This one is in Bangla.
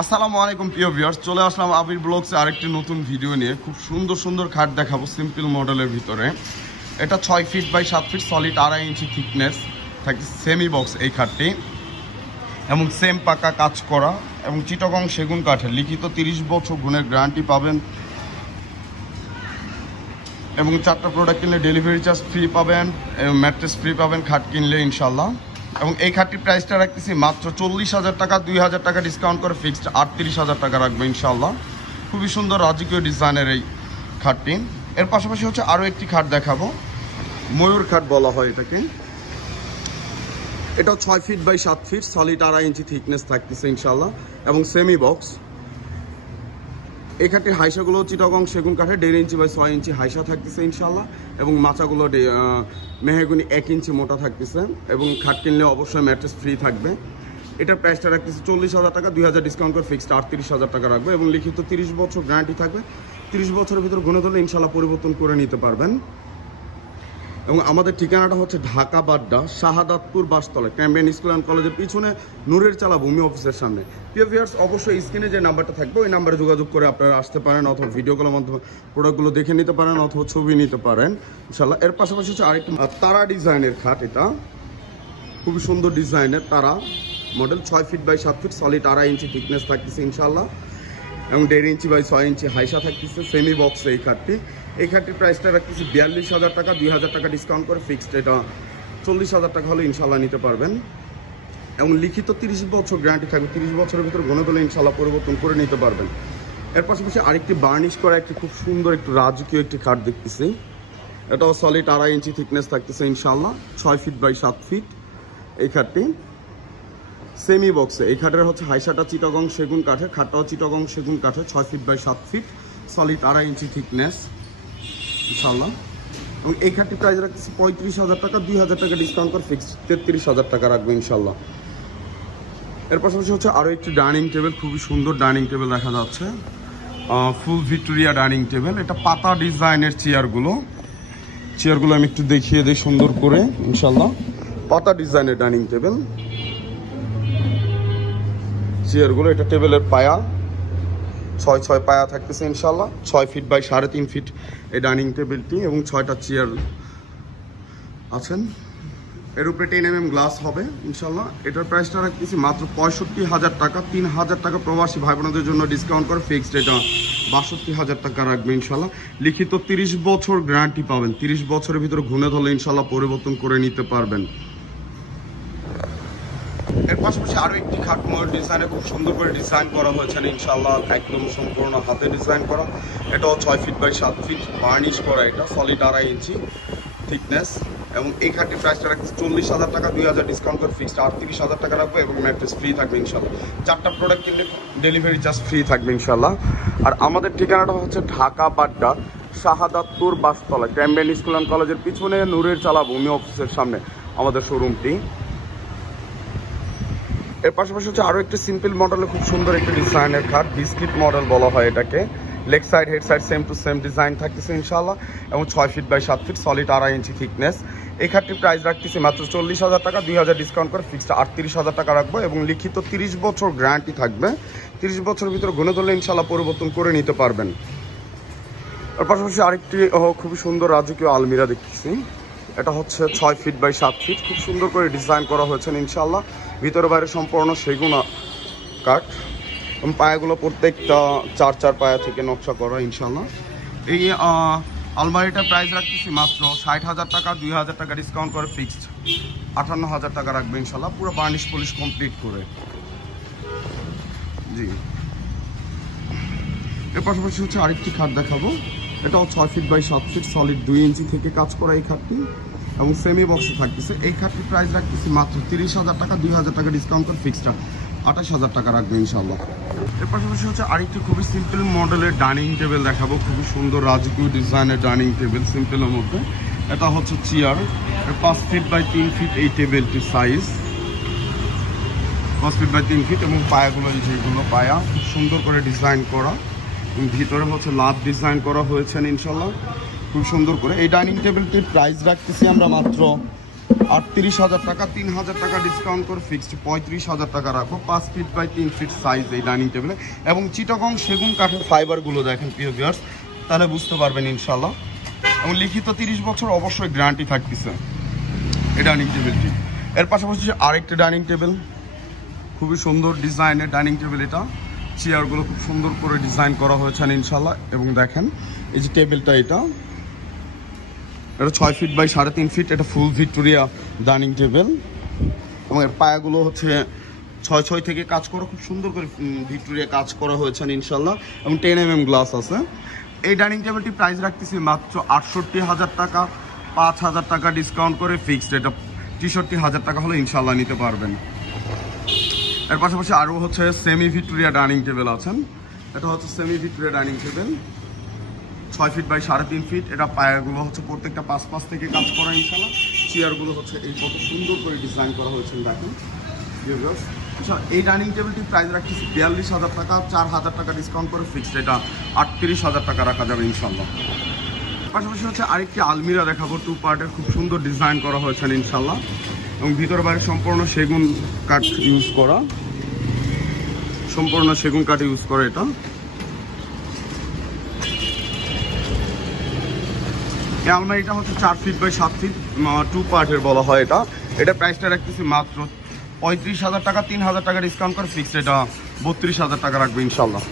আসসালামু আলাইকুম প্রিয় ভিউয়ার্স, চলে আসলাম আবির ব্লগসে আরেকটি নতুন ভিডিও নিয়ে। খুব সুন্দর সুন্দর খাট দেখাবো সিম্পল মডেলের ভিতরে। এটা 6 feet by 7 feet solid 2.5 inch thickness থাকে, সেমি বক্স এই খাটটি, এবং সেম পাকা কাজ করা এবং চিটাগং সেগুন কাঠের লিখিত 30 বছর গুণের গ্যারান্টি পাবেন, এবং 4টা প্রোডাক্ট কিনলে ডেলিভারি চার্জ ফ্রি পাবেন এবং ম্যাট্রেস ফ্রি পাবেন খাট কিনলে ইনশাল্লাহ। এবং এই খাটটির প্রাইসটা রাখতেছি মাত্র 40,000 টাকা, 2,000 টাকা ডিসকাউন্ট করে ফিক্সড 38,000 টাকা রাখবো ইনশাল্লাহ। খুবই সুন্দর রাজকীয় ডিজাইনের এই খাটটি। এর পাশাপাশি হচ্ছে আরও একটি খাট দেখাবো, ময়ূর খাট বলা হয় এটাকে। এটাও 6 feet by 7 feet solid 2.5 inch thickness থাকতেছে ইনশাল্লাহ, এবং সেমি বক্স। এই খাটটির হাইসাগুলো চিটাগং সেগুন কাঠে 1.5 ইঞ্চি বাই 6 ইঞ্চি হাইসা থাকতেছে ইনশাল্লাহ, এবং মাচাগুলো মেহগুনি 1 ইঞ্চি মোটা থাকতেছে, এবং খাট কিনলে অবশ্যই ম্যাট্রেস ফ্রি থাকবে। এটার প্রাইসটা রাখতেছে 40,000 টাকা, 2,000 ডিসকাউন্ট করে ফিক্সড 38,000 টাকা রাখবে, এবং লিখিত 30 বছর গ্যারান্টি থাকবে। 30 বছরের ভিতরে গুণে ধরলে ইনশাল্লাহ পরিবর্তন করে নিতে পারবেন। এবং আমাদের ঠিকানাটা হচ্ছে Dhaka Badda Shahadatpur Bastala, Cambrian school and কলেজের পিছনে নূরের চালা ভূমি অফিসের সামনে। প্রিয় ভিউয়ার্স, অবশ্যই স্ক্রিনে যে নাম্বারটা থাকবে ওই নাম্বারে যোগাযোগ করে আপনারা আসতে পারেন, অথবা ভিডিও কলের মাধ্যমে প্রোডাক্টগুলো দেখে নিতে পারেন, অথবা ছবি নিতে পারেন ইনশাল্লাহ। এর পাশাপাশি হচ্ছে আরেকটি তারা ডিজাইনের খাট, এটা খুবই সুন্দর ডিজাইনের তারা model, 6 feet by 7 feet solid 2.5 inch thickness থাকতেছে ইনশাল্লাহ, এবং 1.5 ইঞ্চি বাই 6 ইঞ্চি হাইসা থাকতেছে, সেমি বক্স এই খাটটি। এই খাটটির প্রাইসটা রাখতেছি 42,000 টাকা, 2,000 টাকা ডিসকাউন্ট করে ফিক্সড এটা 40,000 টাকা হলে ইনশাল্লাহ নিতে পারবেন, এবং লিখিত 30 বছর গ্যারান্টি থাকবে। 30 বছরের ভিতরে গণে তোলে ইনশাল্লাহ পরিবর্তন করে নিতে পারবেন। এর পাশাপাশি আরেকটি বার্নিশ করা একটি খুব সুন্দর একটু রাজকীয় একটি খাট দেখতেছি। এটাও সলিড 2.5 ইঞ্চি থিকনেস থাকতেছে ইনশাল্লাহ, 6 ফিট বাই 7 ফিট এই খাটটি, সেমি বক্সে। এই খাটের হচ্ছে হাইসাটা চিটাগং সেগুন কাঠের, খাটটাও চিটাগং সেগুন কাঠের, 6 feet by 7 feet solid 2.5 inch thickness ইনশাল্লাহ, এবং এই খাটটির প্রাইস রাখতেছি 35,000 টাকা, 2,000 টাকা ডিসকাউন্ট করে ফিক্সড 33,000 টাকা রাখবো ইনশাল্লাহ। এর পাশাপাশি হচ্ছে আরও একটি ডাইনিং টেবিল, খুবই সুন্দর ডাইনিং টেবিল দেখা যাচ্ছে, ফুল ভিক্টোরিয়া ডাইনিং টেবিল। এটা পাতা ডিজাইনের চেয়ারগুলো আমি একটু দেখিয়ে দিই সুন্দর করে ইনশাল্লাহ। পাতা ডিজাইনের ডাইনিং টেবিল চেয়ারগুলো, এটা টেবিলের পায়া 6 পায়া থাকতেছে ইনশাল্লাহ, 6 ফিট বাই 3.5 ফিট এই ডাইনিং টেবিলটি, এবং 6টা চেয়ার আছেন। এর উপরে 10 mm গ্লাস হবে ইনশাল্লাহ। এটার প্রাইসটা রাখতেছি মাত্র 65,000 টাকা, 3,000 টাকা প্রবাসী ভাই বোনদের জন্য ডিসকাউন্ট করে ফিক্সড এটা 62,000 টাকা রাখবে ইনশাল্লাহ। লিখিত 30 বছর গ্যারান্টি পাবেন, 30 বছরের ভিতরে ঘুরে ধরলে ইনশাল্লাহ পরিবর্তন করে নিতে পারবেন। এর পাশাপাশি আরও একটি খাট ময়ূর ডিজাইনে খুব সুন্দর করে ডিজাইন করা হয়েছে ইনশাল্লাহ, একদম সম্পূর্ণ হাতে ডিজাইন করা। এটাও 6 ফিট বাই 7 ফিট বার্নিশ করা, এটা সলিড 2.5 ইঞ্চি থিকনেস, এবং এই খাটটির প্রাইসটা রাখছে 40,000 টাকা, 2,000 ডিসকাউন্ট করে ফিক্সড 38,000 টাকা রাখবো, এবং ম্যাট্রেস ফ্রি থাকবে ইনশাল্লাহ। 4টা প্রোডাক্ট কিনলে ডেলিভারি চার্জ ফ্রি থাকবে ইনশাল্লাহ। আর আমাদের ঠিকানাটা হচ্ছে Dhaka Badda Shahadatpur Bastala, Cambrian school and কলেজের পিছনে নূরের চালা ভূমি অফিসের সামনে আমাদের শোরুমটি। এর পাশাপাশি হচ্ছে আরও একটি সিম্পল মডেলের খুব সুন্দর একটি ডিজাইনের খাট, বিস্কিট মডেল বলা হয় এটাকে। Leg side head side same to same design থাকতেছে ইনশাল্লাহ, এবং 6 feet by 7 feet solid 2.5 inch thickness. এই খাটটির প্রাইস রাখতেছি মাত্র 40,000 টাকা, 2,000 ডিসকাউন্ট করে ফিক্সড 38,000 টাকা রাখবো, এবং লিখিত 30 বছর গ্যারান্টি থাকবে। 30 বছরের ভিতরে গুণে ধরলে ইনশাল্লাহ পরিবর্তন করে নিতে পারবেন। এর পাশাপাশি আরেকটি খুবই সুন্দর রাজকীয় আলমিরা দেখতেছি। এটা হচ্ছে 6 ফিট বাই 7 ফিট, খুব সুন্দর করে ডিজাইন করা হয়েছে ইনশাল্লাহ, ভিতরে বাইরে সম্পূর্ণ সেগুন কাঠ, এবং পায়াগুলো প্রত্যেকটা 4 পায়া থেকে নকশা করা ইনশাল্লাহ। এই আলমারিটার প্রাইস রাখতেছি মাত্র 60,000 টাকা, 2,000 টাকা ডিসকাউন্ট করে ফিক্সড 58,000 টাকা রাখবে ইনশাল্লাহ, পুরো বার্নিশ পলিশ কমপ্লিট করে। জি, এর পাশাপাশি হচ্ছে আরেকটি খাট দেখাবো। এটাও 6 ফিট বাই 7 ফিট সলিড 2 ইঞ্চি থেকে কাজ করা এই খাটটি, এবং সেমি বক্সে থাকতেছে। এই খাটটির প্রাইস রাখতেছি মাত্র 30,000 টাকা, 2,000 টাকা ডিসকাউন্ট করে ফিক্সড 28,000 টাকা রাখবে ইনশাল্লাহ। এর পাশাপাশি হচ্ছে আরেকটি খুবই সিম্পল মডেলের ডাইনিং টেবিল দেখাবো, খুবই সুন্দর রাজকীয় ডিজাইনের ডাইনিং টেবিল সিম্পলের মধ্যে। এটা হচ্ছে চেয়ার, 5 ফিট বাই 3 ফিট এই টেবিলটির সাইজ, 5 ফিট বাই 3 ফিট, এবং পায়াগুলো যেগুলো পায়া খুব সুন্দর করে ডিজাইন করা, এবং ভিতরে হচ্ছে লাভ ডিজাইন করা হয়েছে ইনশাল্লাহ খুব সুন্দর করে। এই ডাইনিং টেবিলটির প্রাইস রাখতেছি আমরা মাত্র 38,000 টাকা, 3,000 টাকা ডিসকাউন্ট করে ফিক্সড 35,000 টাকা রাখবো। 5 ফিট বাই 3 ফিট সাইজ এই ডাইনিং টেবিলে। এবং চিটাগং সেগুন কাঠের ফাইবারগুলো দেখেন প্রিয় ভিউয়ার্স, তাহলে বুঝতে পারবেন ইনশাল্লাহ। এবং লিখিত 30 বছর অবশ্যই গ্যারান্টি থাকতেছে এই ডাইনিং টেবিলটি। এর পাশাপাশি আরেকটা ডাইনিং টেবিল, খুবই সুন্দর ডিজাইনের ডাইনিং টেবিল। এটা চেয়ারগুলো খুব সুন্দর করে ডিজাইন করা হয়েছে ইনশাল্লাহ। এবং দেখেন এই যে টেবিলটা, এটা 6 ফিট বাই 3.5 ফিট। এটা ফুল ভিক্টোরিয়া ডাইনিং টেবিল এবং এর পায়াগুলো হচ্ছে 6 থেকে কাজ করা, খুব সুন্দর করে ভিক্টোরিয়া কাজ করা হয়েছে ইনশাল্লাহ। এবং 10 mm গ্লাস আছে। এই ডাইনিং টেবিলটি প্রাইস রাখতেছি মাত্র 68,000 টাকা। 5,000 টাকা ডিসকাউন্ট করে ফিক্সড এটা 63,000 টাকা হলে ইনশাল্লাহ নিতে পারবেন। এর পাশাপাশি আরও হচ্ছে সেমি ভিক্টোরিয়া ডাইনিং টেবিল আছেন। এটা হচ্ছে semi Victoria dining table, 6 feet by 3.5 feet. এটা পায়াগুলো হচ্ছে প্রত্যেকটা 5 থেকে কাজ করা ইনশাল্লাহ। চেয়ারগুলো হচ্ছে এই কত সুন্দর করে ডিজাইন করা হয়েছে দেখেন। এই ডাইনিং টেবিলটির প্রাইস রাখতেছি 42,000 টাকা। 4,000 টাকা ডিসকাউন্ট করে ফিক্সড এটা 38,000 টাকা রাখা যাবে ইনশাল্লাহ। পাশাপাশি হচ্ছে আরেকটি আলমিরা দেখাবো, 2 পার্টের, খুব সুন্দর ডিজাইন করা হয়েছে ইনশাল্লাহ। এবং ভিতর বাইরে সম্পূর্ণ সেগুন কাঠ ইউজ করা, সম্পূর্ণ সেগুন কাঠ ইউজ করে এটা। এই আলমারিটা হচ্ছে 4 ফিট বাই 7 ফিট, 2 পার্টের বলা হয় এটা। এটা প্রাইসটা রাখতেছি মাত্র 35,000 টাকা। 3,000 টাকা ডিসকাউন্ট করে ফিক্সড এটা 32,000 টাকা রাখবে ইনশাল্লাহ।